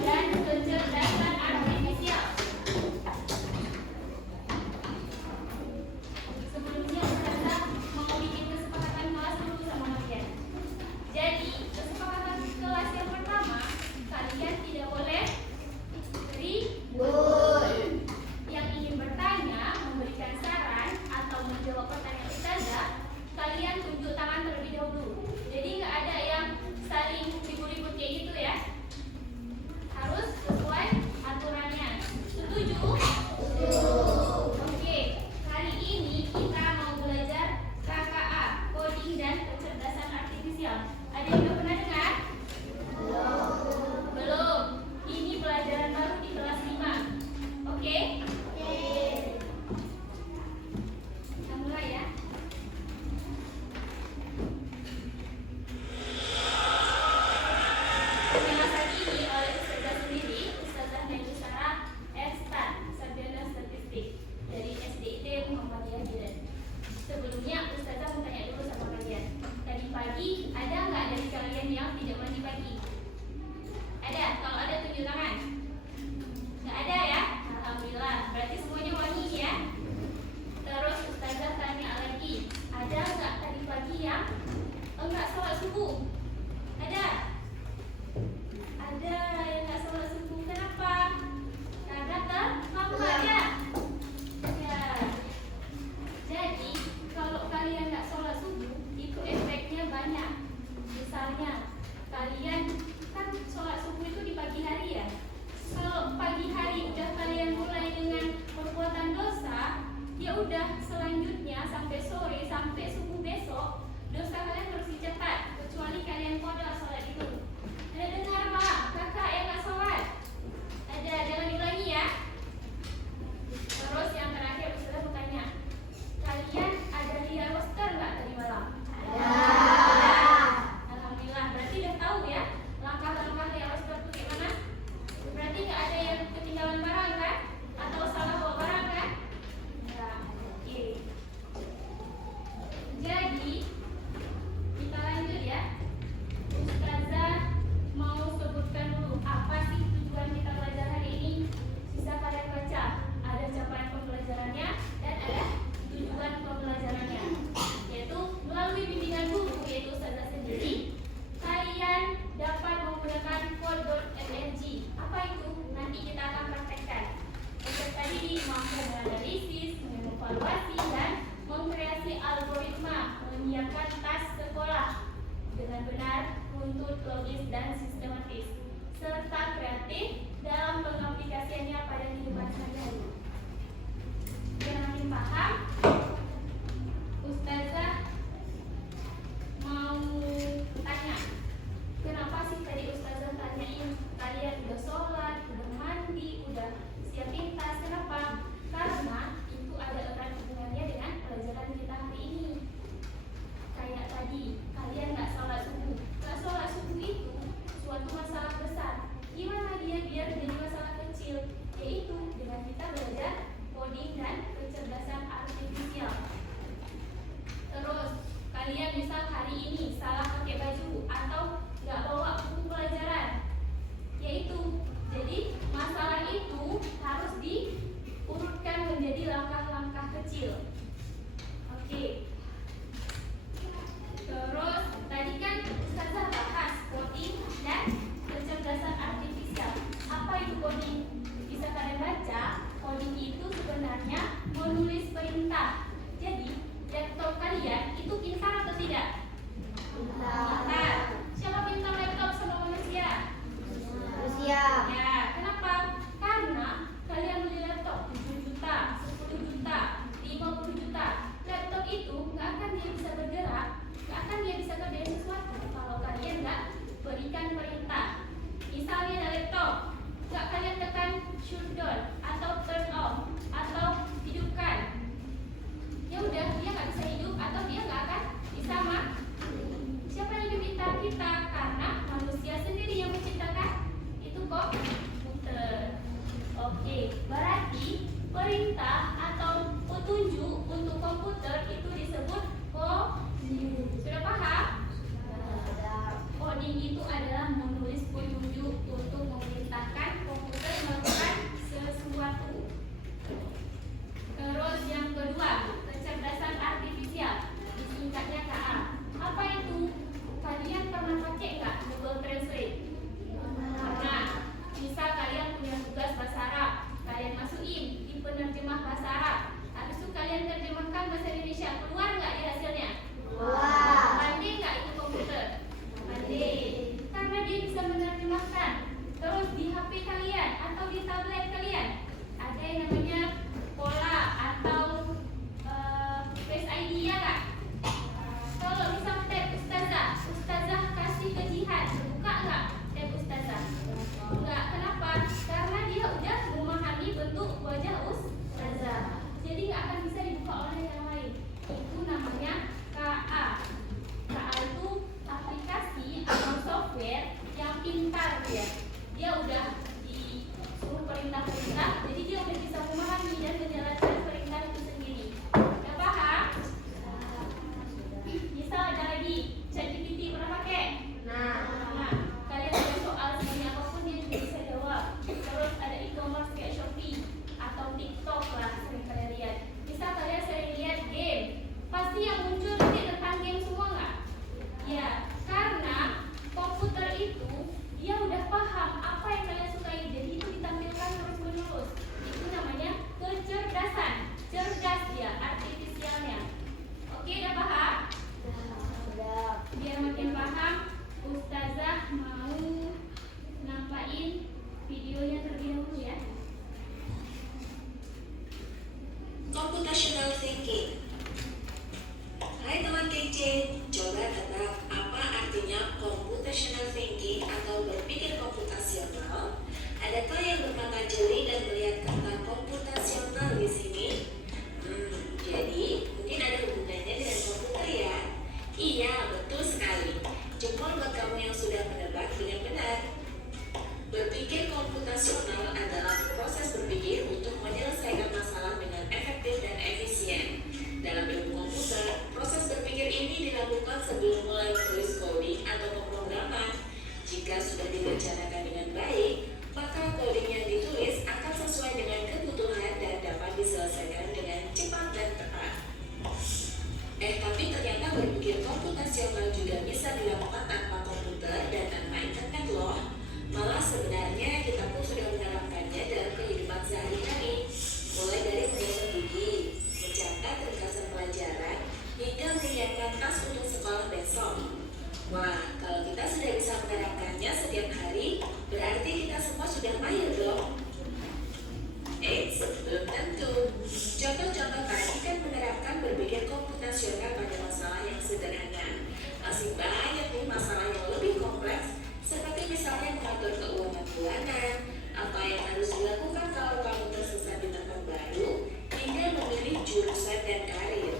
dan kecerdasan artifisial. Sebelumnya Ustazah mau bikin kesepakatan kelas dulu sama kalian. Jadi kesepakatan kelas yang pertama, kalian tidak boleh ribut. Yang ingin bertanya, memberikan saran atau menjawab pertanyaan Ustazah, kalian tunjuk tangan terlebih dahulu. Jadi nggak ada yang saling ribut-ribut kayak gitu ya. Harus sesuai aturannya. Setuju? Oke, hari ini kita mau belajar KKA, coding dan kecerdasan artifisial. Ada yang udah pernah dengar? Belum. Ini pelajaran baru di kelas 5. Oke? Kita mulai ya. Penjelasan ini oleh Ustazah sendiri, Ustazah Najusara Esta, Sarjana Statistik dari SDIT Muhammadiyah Jiran. Sebelumnya Ustazah mau tanya dulu sama kalian. Tadi pagi ada nggak dari kalian yang tidak mandi pagi? Ada? Kalau ada tunjuk tangan. Nggak ada ya? Alhamdulillah. Berarti semuanya wangi ya. Terus Ustazah tanya lagi, ada nggak tadi pagi yang enggak sholat subuh? Ada? Ada yang nggak sholat subuh. Kenapa? Karena terlambat ya? Ya. Jadi kalau kalian nggak sholat subuh, itu efeknya banyak. Misalnya kalian kan sholat subuh itu di pagi hari ya. Kalau pagi hari udah kalian mulai dengan perbuatan dosa, ya udah selanjutnya sampai sore sampai subuh besok dosa kalian harus dicetak, kecuali kalian qada sholat itu. Ada dengar Pak, kakak yang nggak sholat? Ada, jangan diulangi ya. Terus yang terakhir Ustazah mau tanya, kalian ada lihat roster nggak tadi malam? Ada. Alhamdulillah, berarti udah tahu ya langkah-langkah lihat roster itu gimana? Berarti nggak ada yang ketinggalan barang kan? Atau salah bawa barang kan? Ya, oke. Jadi kita lanjut ya. Ustazah mau sebutkan dulu apa sih tujuan kita belajar hari ini. Bisa kalian baca, ada capaian pembelajarannya dan ada tujuan pembelajarannya, yaitu melalui bimbingan guru yaitu Ustazah sendiri, kalian dapat menggunakan code.mng. Apa itu? Nanti kita akan praktekkan. Peserta didik mampu menganalisis, mengevaluasi dan mengkreasi algoritma, menyiapkan tas sekolah dengan benar, runtut, logis dan sistematis, serta kreatif dalam pengaplikasiannya pada kehidupan sehari-hari. Biar makin paham, Ustazah mau tanya, kenapa sih tadi Ustazah tanyain kalian udah sholat, udah mandi, udah siapin tas? Kenapa? Karena itu ada erat hubungannya dengan pelajaran kita hari ini. Kayak tadi, kalian nggak sholat subuh. Nggak sholat subuh itu suatu masalah besar. Gimana dia biar jadi masalah kecil? Yaitu dengan kita belajar coding dan kecerdasan artifisial. Terus, kalian misal hari ini salah pakai baju atau nggak bawa buku pelajaran. Yaitu, jadi masalah itu harus diurutkan menjadi langkah-langkah kecil. Oke. Terus tadi kan Ustazah bahas coding dan kecerdasan artifisial. Apa itu coding? Bisa kalian baca, coding itu sebenarnya menulis perintah. Jadi laptop kalian itu pintar atau tidak? yang mayor dong. Eits, belum tentu. Contoh-contoh tadi kan menerapkan berpikir komputasional pada masalah yang sederhana. Masih banyak nih masalah yang lebih kompleks, seperti misalnya mengatur keuangan bulanan, apa yang harus dilakukan kalau kamu tersesat di tempat baru, hingga memilih jurusan dan karir.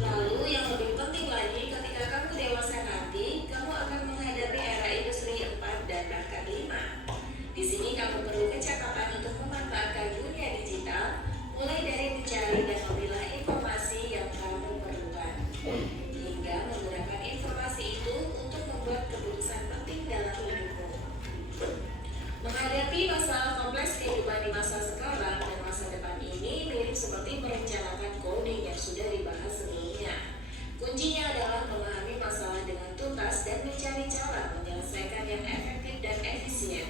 Lalu yang lebih penting lagi, ketika kamu dewasa nanti, kamu akan menghadapi era industri 4 dan bahkan 5. Di sini kamu perlu kecakapan untuk memanfaatkan dunia digital, mulai dari mencari dan memilah informasi yang kamu perlukan, hingga menggunakan informasi itu untuk membuat keputusan penting dalam hidupmu. Menghadapi masalah kompleks kehidupan di masa sekarang dan masa depan ini mirip seperti merencanakan coding yang sudah dibahas sebelumnya. Kuncinya adalah memahami masalah dengan tuntas dan mencari cara menyelesaikan yang efektif dan efisien.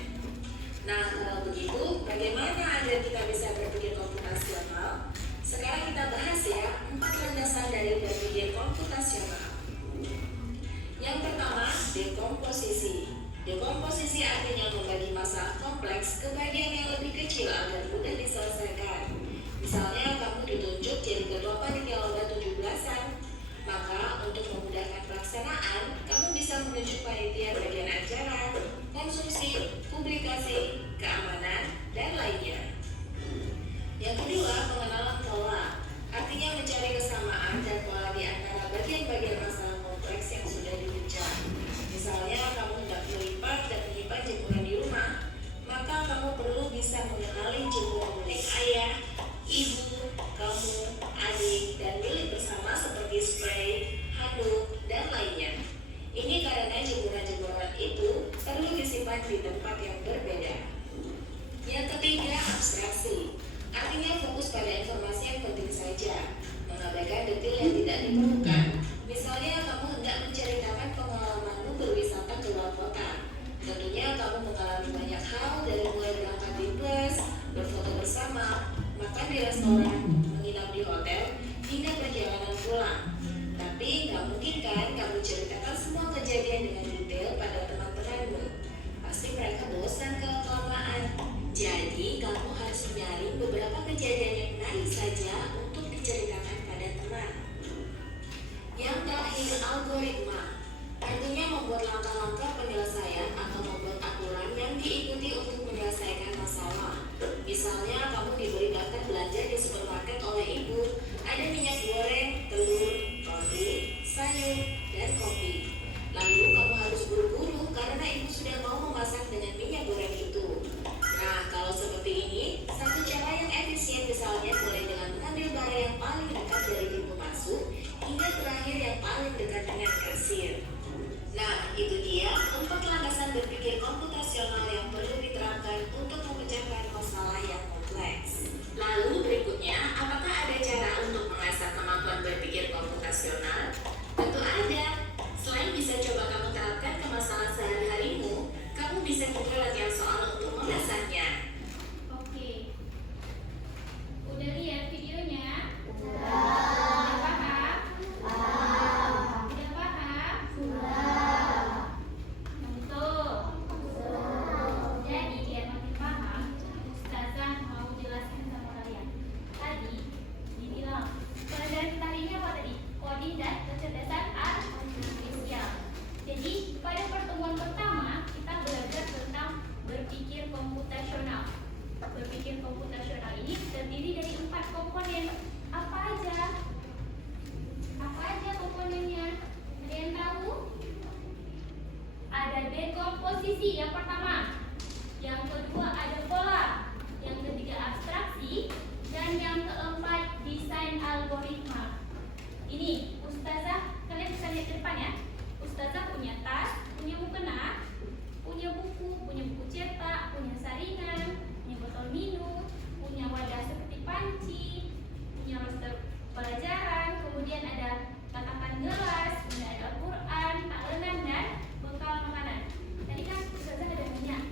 Nah, kalau begitu, bagaimana agar kita bisa berpikir komputasional? Sekarang kita bahas ya, 4 landasan dari berpikir komputasional. Yang pertama, dekomposisi. Dekomposisi artinya membagi masalah kompleks ke bagian yang lebih kecil agar mudah diselesaikan. Misalnya, kamu ditunjuk jadi ketua panitia lomba 17-an. Maka, untuk memudahkan pelaksanaan, kamu bisa menunjuk panitia bagian acara, konsumsi, publikasi, keamanan, dan lainnya. Yang kedua, pengenalan pola. Artinya mencari kesamaan dan pola di antara bagian-bagian masalah kompleks yang sudah dipecah. Misalnya, kamu hendak melipat dan menyimpan jemuran di rumah, maka kamu perlu bisa mengenali jemuran milik ayah, ibu, kamu, adik, dan milik bersama seperti spray, handuk, dan lainnya. Ini karena jemuran-jemuran itu perlu disimpan di tempat yang berbeda. Yang ketiga, abstraksi. Artinya fokus pada informasi yang penting saja, mengabaikan detail yang tidak diperlukan. Misalnya, kamu hendak menceritakan pengalamanmu berwisata ke luar kota. Tentunya kamu mengalami banyak hal dari mulai berangkat di bus, berfoto bersama, makan di restoran, menginap di hotel, hingga perjalanan pulang. Tapi nggak mungkin kan kamu ceritakan semua kejadian dengan detail pada teman-temanmu. Pasti mereka bosan kalau kelamaan. Jadi kamu harus menyaring beberapa kejadian yang menarik saja untuk diceritakan pada teman. Yang terakhir, algoritma. Artinya membuat langkah-langkah penyelesaian atau membuat aturan yang diikuti untuk menyelesaikan masalah. Misalnya, kamu diberi daftar belanja di supermarket oleh ibu. Ada minyak goreng, telur, roti, sayur, dan kopi. Lalu kamu harus buru-buru karena ibu sudah mau memasak dengan minyak goreng itu. Nah, kalau seperti ini, satu cara yang efisien misalnya mulai dengan mengambil barang yang paling dekat dari pintu masuk hingga terakhir yang paling dekat dengan kasir. Nah, itu dia 4 landasan berpikir komputasional yang perlu diterapkan untuk memecahkan masalah yang kompleks. Lalu berikutnya, apakah ada cara untuk mengasah kemampuan berpikir komputasional? Tentu ada. Selain bisa coba kamu terapkan ke masalah sehari-harimu, kamu bisa juga latihan soal untuk mengasahnya. Oke. Udah lihat videonya? Sudah. Udah paham? Udah paham? Untuk. Jadi biar makin paham, Ustazah mau jelaskan sama kalian. Tadi dibilang pelajaran kita hari ini apa tadi? Coding dan kecerdasan artifisial. Jadi pada pertemuan pertama kita belajar tentang berpikir komputasional. Berpikir komputasional ini terdiri dari 4 komponen. Apa aja? Apa aja komponennya? Ada yang tahu? Ada dekomposisi yang pertama. Yang kedua ada pola. Yang ketiga abstraksi. Dan yang keempat desain algoritma. Ini Ustazah, kalian bisa lihat ke depan ya. Ustazah punya tas, punya mukena, punya buku cetak, punya saringan, punya botol minum, punya wadah seperti panci, punya roster pelajaran, kemudian ada tatakan gelas, kemudian ada Al-Quran, taklenan, dan bekal makanan. Tadi kan Ustazah ada banyak.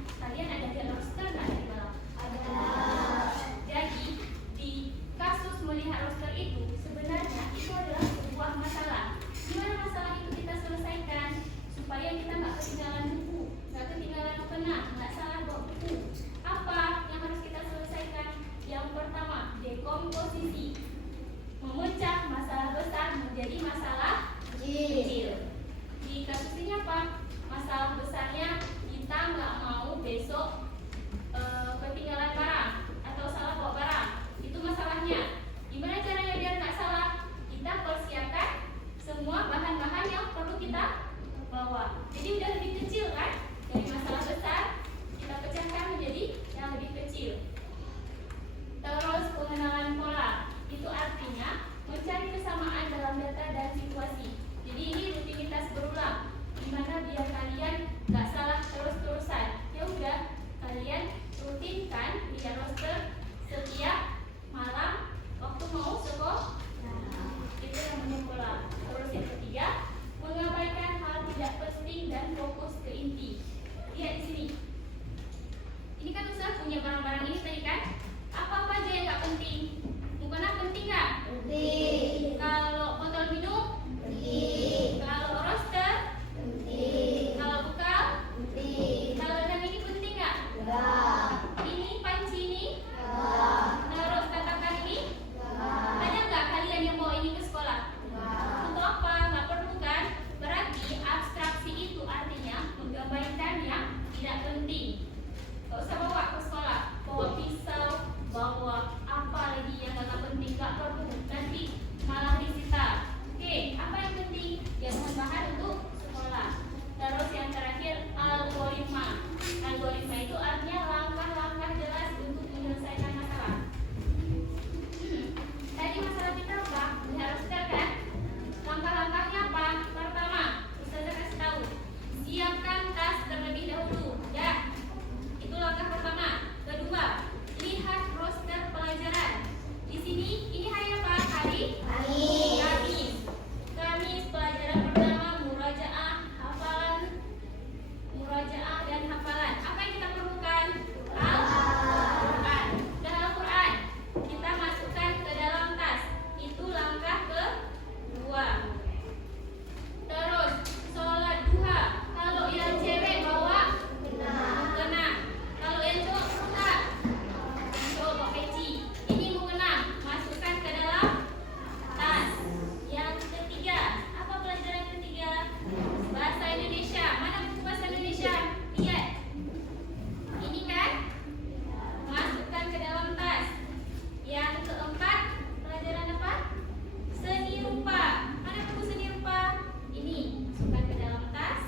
punya barang-barang ini tadi kan? Apa aja yang nggak penting? Mukena penting nggak? Penting. Kalau botol minum? Penting. Kalau roster? Penting. Kalau bekal? Penting. Kalau yang ini penting nggak? Enggak. Ini panci ini? Enggak. Terus tatakan ini? Enggak. Ada nggak kalian yang bawa ini ke sekolah? Enggak. Untuk apa? Nggak perlu kan? Berarti abstraksi itu artinya menggambarkan yang tidak penting. Gak usah bawa ke sekolah. Bawa pisau, bawa apa lagi yang nggak penting, nggak perlu. Nanti malah disita. Oke, apa yang penting? Yang bahan untuk sekolah. Terus yang terakhir algoritma. Algoritma itu artinya langkah-langkah jelas untuk menyelesaikan masalah. Tadi masalah kita apa? Harus kan? Langkah-langkahnya apa? Pertama, Ustazah kasih tahu. Siapkan tas terlebih dahulu. Ya, itu langkah pertama. Kedua, lihat roster pelajaran. Di sini, ini hari apa? Hari Kamis. Kamis pelajaran pertama murajaah, hafalan, murajaah dan hafalan. Apa yang kita perlukan? Al-Quran. Dan Al-Quran kita masukkan ke dalam tas. Itu langkah kedua. Terus sholat duha. Kalau yang cewek bawa mukena. Kalau yang cowok enggak. Yang cowok bawa peci. Ini mukena. Masukkan ke dalam tas. Yang ketiga, apa pelajaran ketiga? Bahasa Indonesia. Mana buku bahasa Indonesia? Lihat. Ini kan? Masukkan ke dalam tas. Yang keempat, pelajaran apa? Seni rupa. Mana buku seni rupa? Ini masukkan ke dalam tas.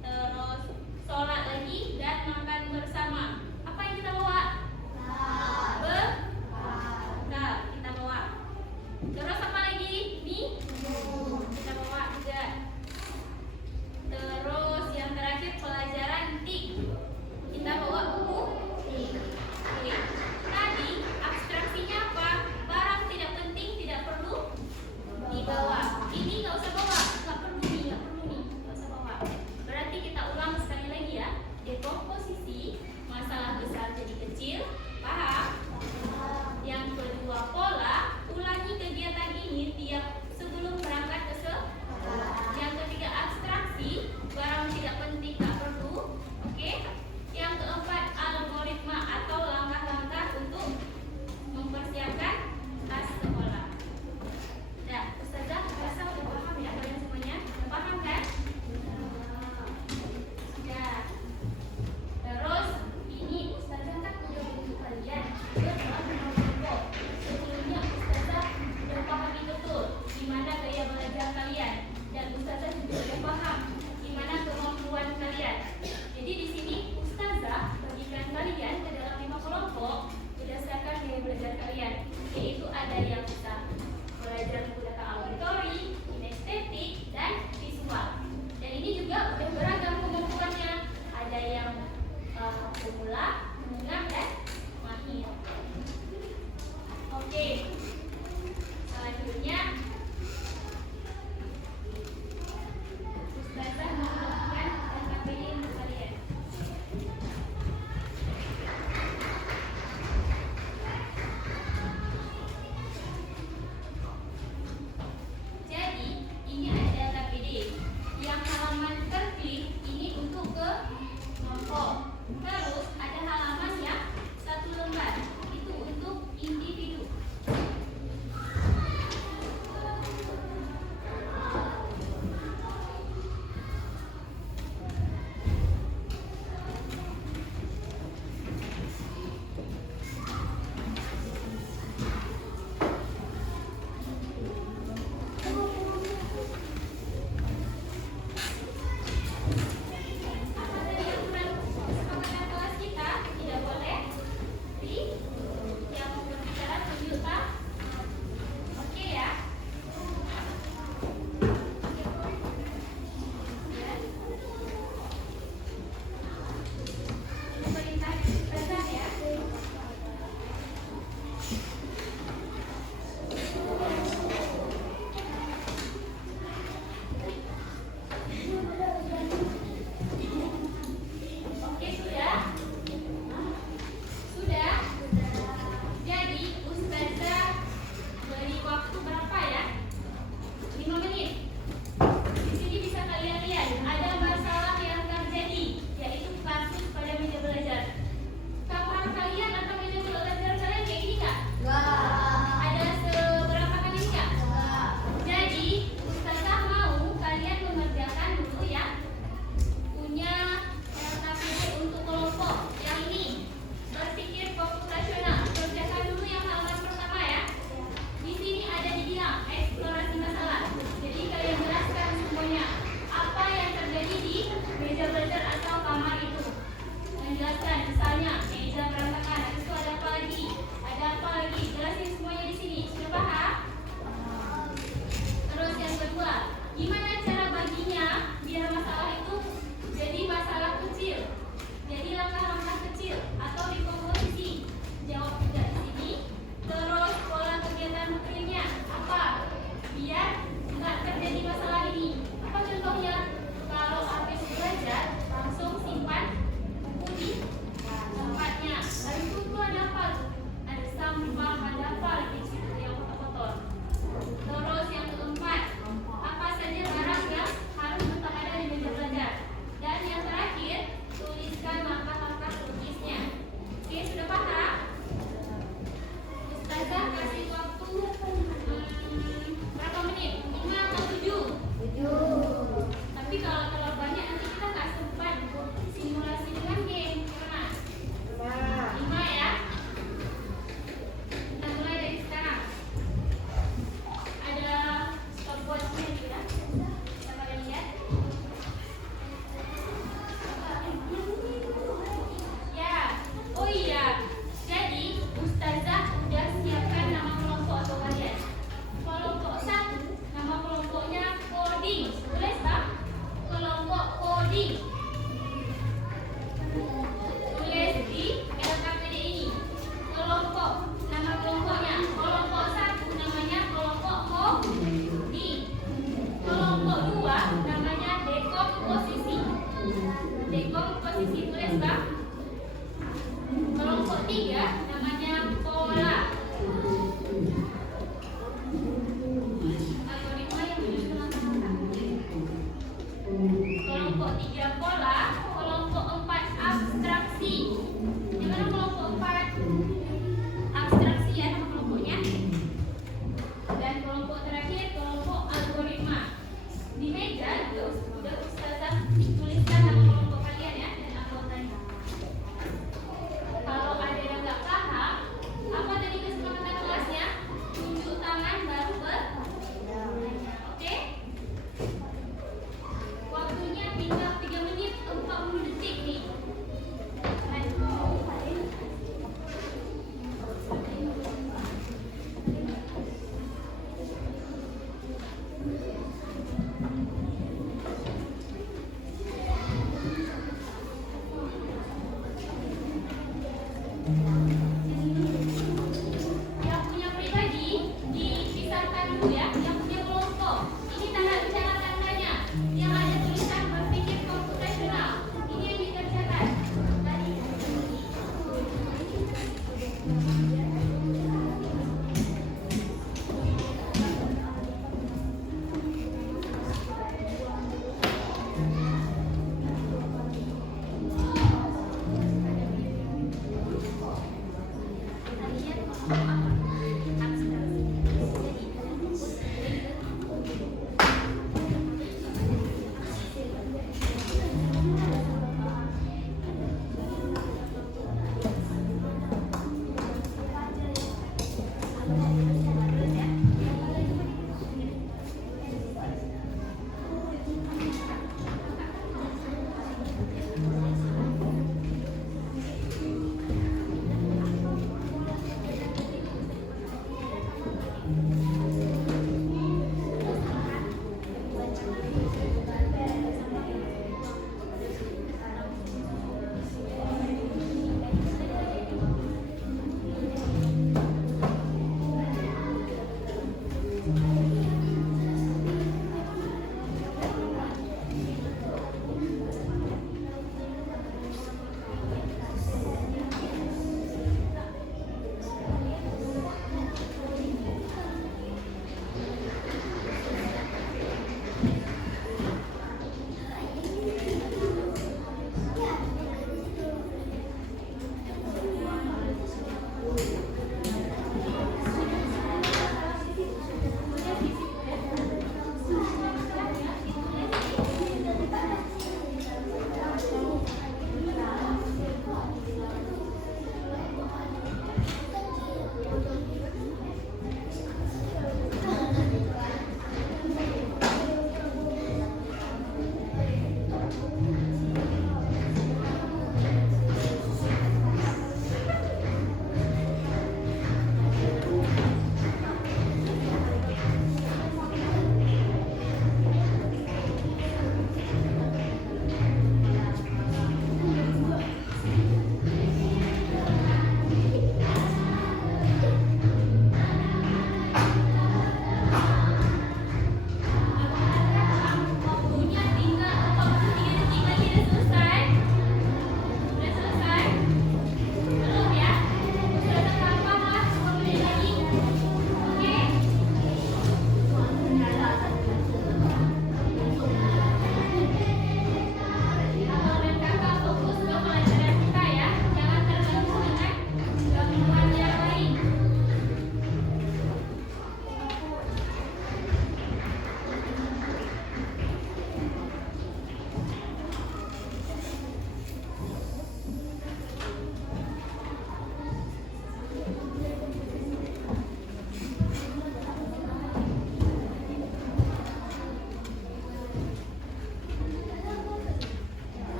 Terus sholat lagi dan makan bersama. Apa yang kita bawa? Bekal kita bawa. Terus apa lagi? Mie kita bawa juga. Terus yang terakhir pelajaran tik. Kita bawa buku. Oke. Tadi abstraksinya apa? Barang tidak penting tidak perlu dibawa. Ini nggak usah bawa, nggak perlu nih, nggak usah bawa. Berarti kita ulang sekali lagi ya. Dekomposisi masalah besar jadi kecil, paham? Yang kedua pola, ulangi kegiatan ini tiap sebelum berangkat ke sekolah. Yang ketiga abstraksi, barang tidak penting nggak perlu, oke? Yang keempat algoritma atau langkah-langkah untuk mempersiapkan tas sekolah. Nah, Ustazah rasa udah paham ya kalian semuanya? Udah paham kan? Sudah. Terus ini Ustazah kan udah untuk kalian juga dalam kelompok. Sebelumnya Ustazah udah pahami betul gimana gaya belajar kalian dan Ustazah juga udah paham gimana kemampuan kalian. Jadi di sini Ustazah bagikan kalian ke dalam 5 kelompok berdasarkan gaya belajar kalian, yaitu ada yang bisa belajar menggunakan auditori, kinestetik, dan visual. Dan ini juga udah beragam kemampuannya. Ada yang pemula, menengah, dan mahir. Oke. Selanjutnya Ustazah membagikan LKPD untuk kalian. Jadi ini ada LKPD yang halaman terklik ini untuk ke kelompok. Terus ada halaman Oh iya, jadi Ustazah udah siapkan nama kelompok atau kalian. Kelompok 1, nama kelompoknya coding. Tulis Pak, kelompok coding. Tulis di LKPD ini. Kelompok, nama kelompoknya. Kelompok 1 namanya kelompok coding. Kelompok 2 namanya dekomposisi. Dekomposisi tulis Pak. Kelompok 3 namanya pola. Algoritma yang menyusun langkah-langkah. Kelompok 3 pola. Kelompok 4 abstraksi. Yang mana kelompok 4? Abstraksi ya nama kelompoknya. Dan kelompok terakhir kelompok algoritma. Di meja udah Ustazah tuliskan nama kelompok kalian ya dan anggotanya. Kalau ada yang nggak paham, apa tadi kesepakatan kelasnya? Tunjuk tangan baru bertanya. Oke? Waktunya tinggal 3 menit 40 detik nih. Yang punya pribadi dipisahkan dulu ya. Yang punya kelompok ini tanda bicara tandanya. Yang ada tulisan berpikir komputasional. Ini yang dikerjakan. Tadi.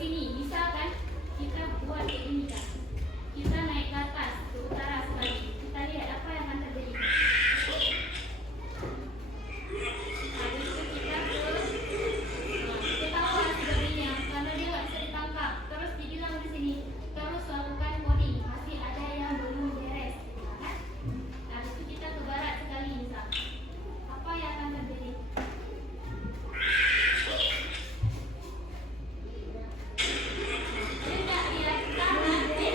sini, bisa kan? Kita buat kayak ini kan. Kita naik ke atas, ke utara sekali. Kita lihat apa yang akan terjadi. Habis itu kita ke bawah sebenarnya karena dia nggak bisa ditangkap. Terus dibilang di sini, terus lakukan coding. Masih ada yang belum beres, kan? Habis itu kita ke barat sekali, misal. Apa yang akan terjadi? Tidak, dia tahan.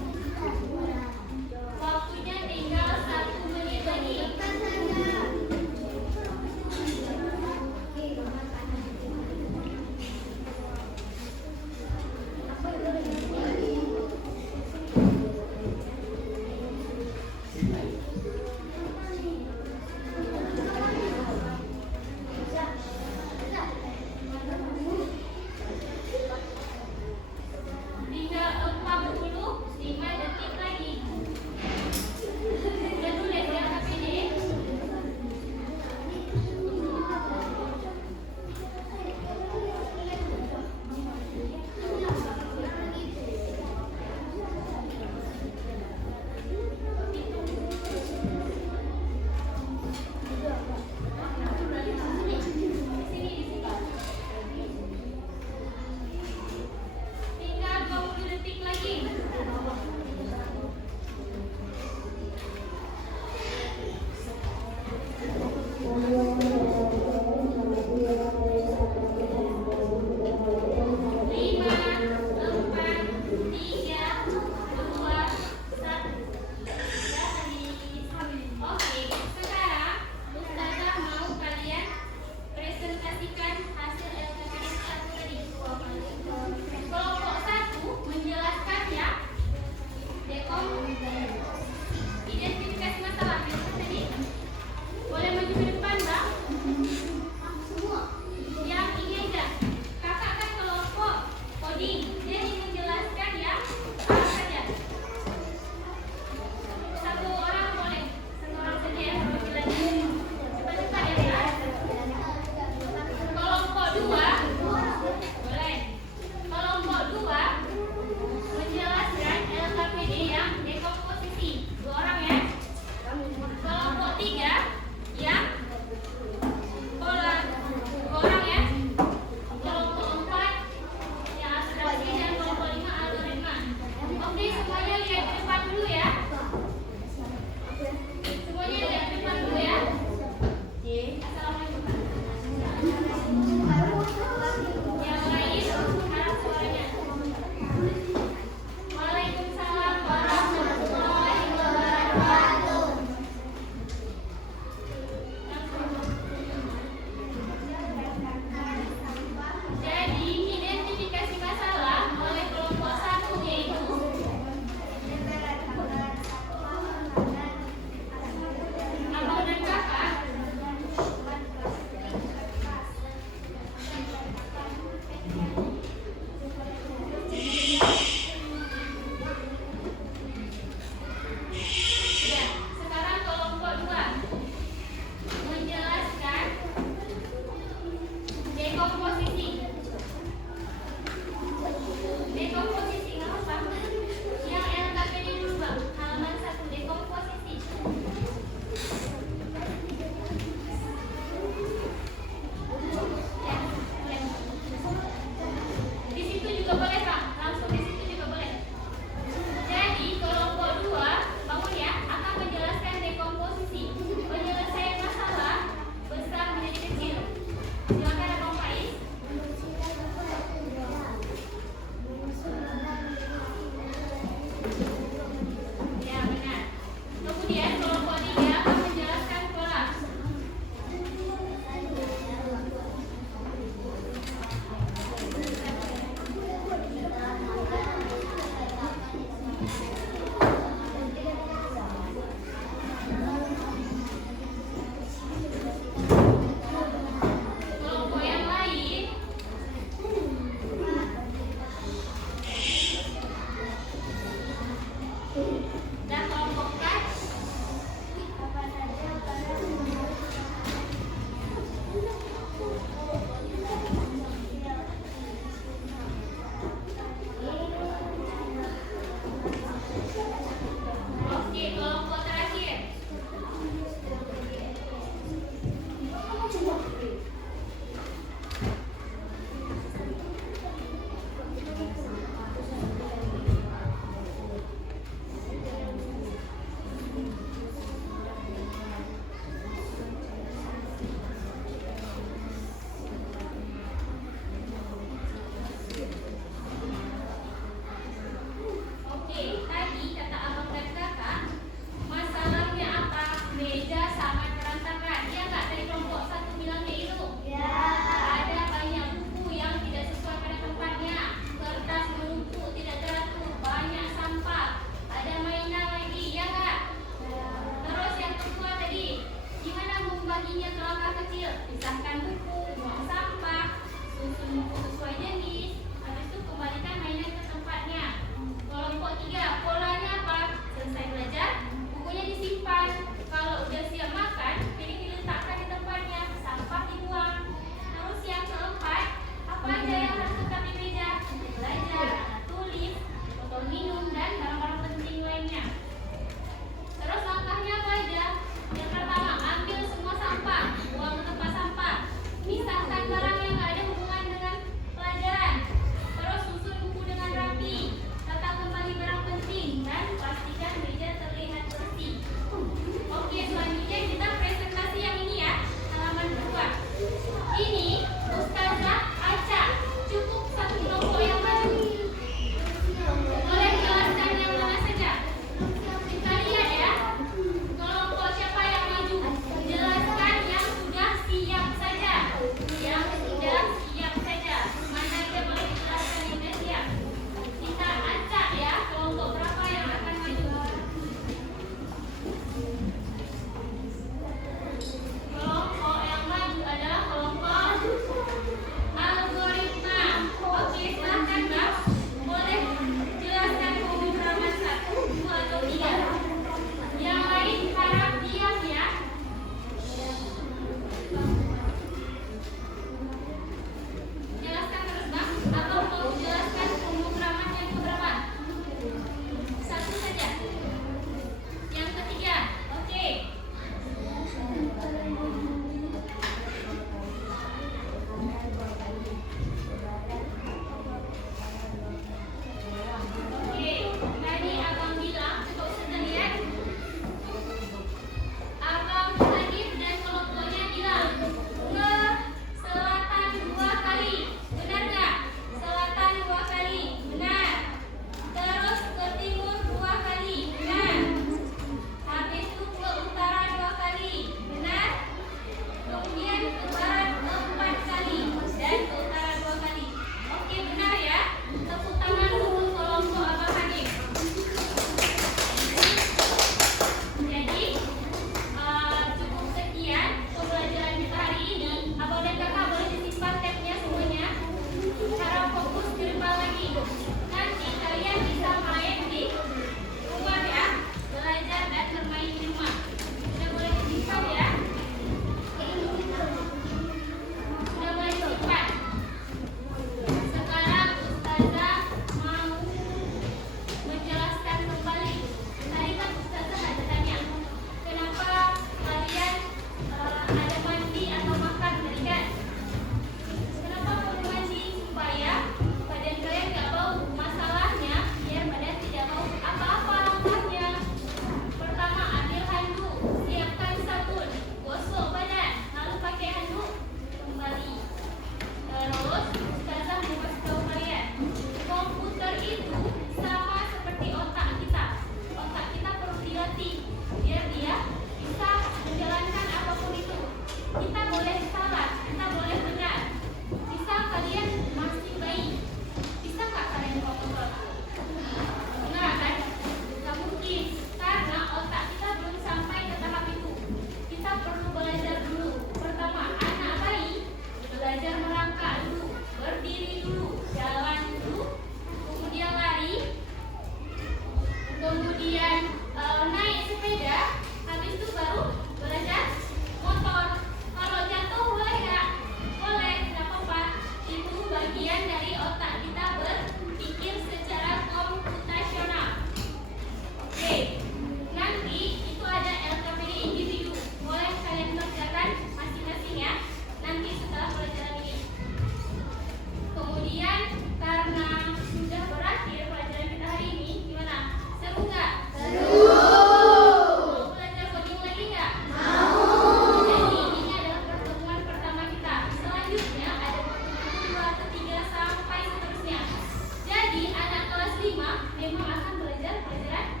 memang akan belajar pelajaran